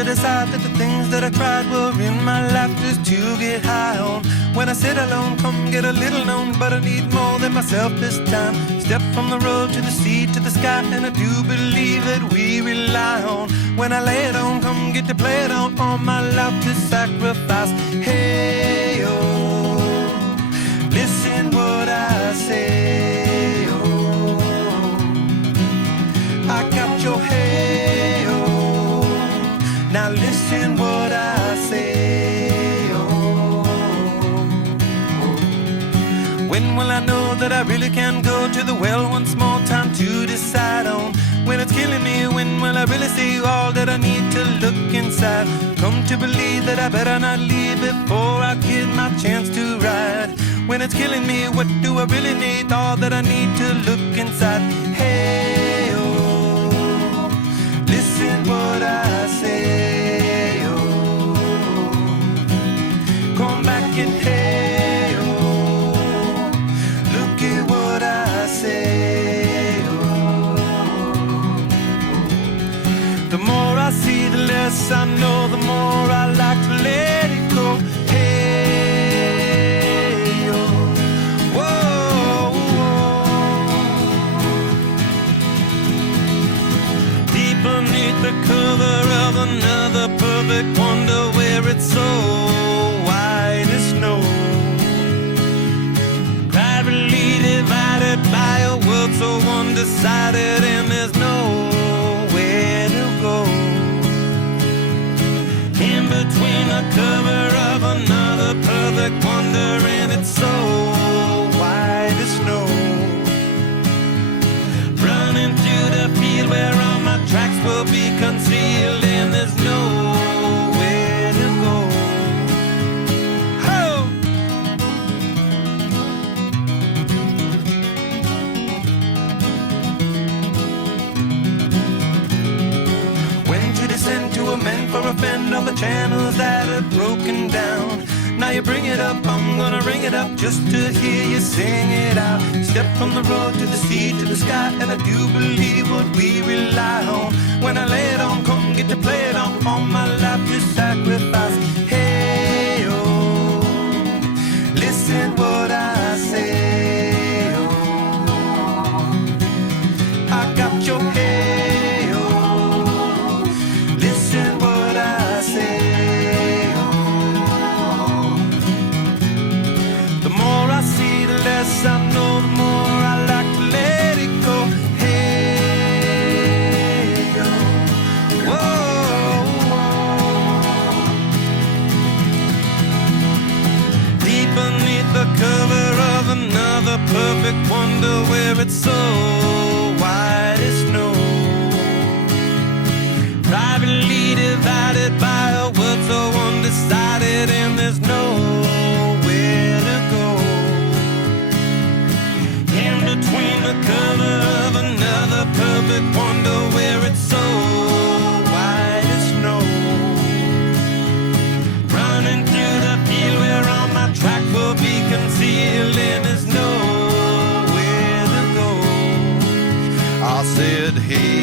to decide that the things that I tried were in my life just to get high on. When I sit alone, come get a little known, but I need more than myself this time. Step from the road to the sea to the sky, and I do believe that we rely on. When I lay it on, come get to play it on, all my life to sacrifice. Hey, oh, listen what I say, oh, I got your hey, oh, now listen what I say, oh. When will I know that I really can go to the well once more? Time to decide on. When it's killing me, when will I really see all that I need to look inside? Come to believe that I better not leave before I get my chance to ride. When it's killing me, what do I really need? All that I need to look inside. Hey, oh, listen what I say, oh, come back and hey, oh, look at what I say, oh. The more I see, the less I know, the more I like to let it go. Hey, oh, whoa, whoa. Deep beneath the cover of another perfect wonder, where it's so white as snow, privately divided by a world so undecided, and there's nowhere to go. In between the cover of another perfect wonder, and it's so white as snow, running through the field where all my tracks will be concealed, and there's nowhere to go. Oh! When to descend to amend for offend all the channels that are broken down. Now you bring it up, I'm gonna ring it up just to hear you sing it out. Step from the road to the sea to the sky, and I do believe what we rely on. When I lay it on, come get to play it on, all my life to sacrifice. Hey, oh, listen what I say, oh, I got your hey, oh, listen what I say, oh. The more I see, the less I know, the more I like to let it go. Hey, oh, whoa, whoa. Deep beneath the cover of another perfect wonder, where it's so white as snow, privately divided by a world so undecided, and there's nowhere to go. In between the cover of another perfect wonder, where it's so white as snow, running through the field where all my track will be concealed, and there's nowhere to go. I said, hey,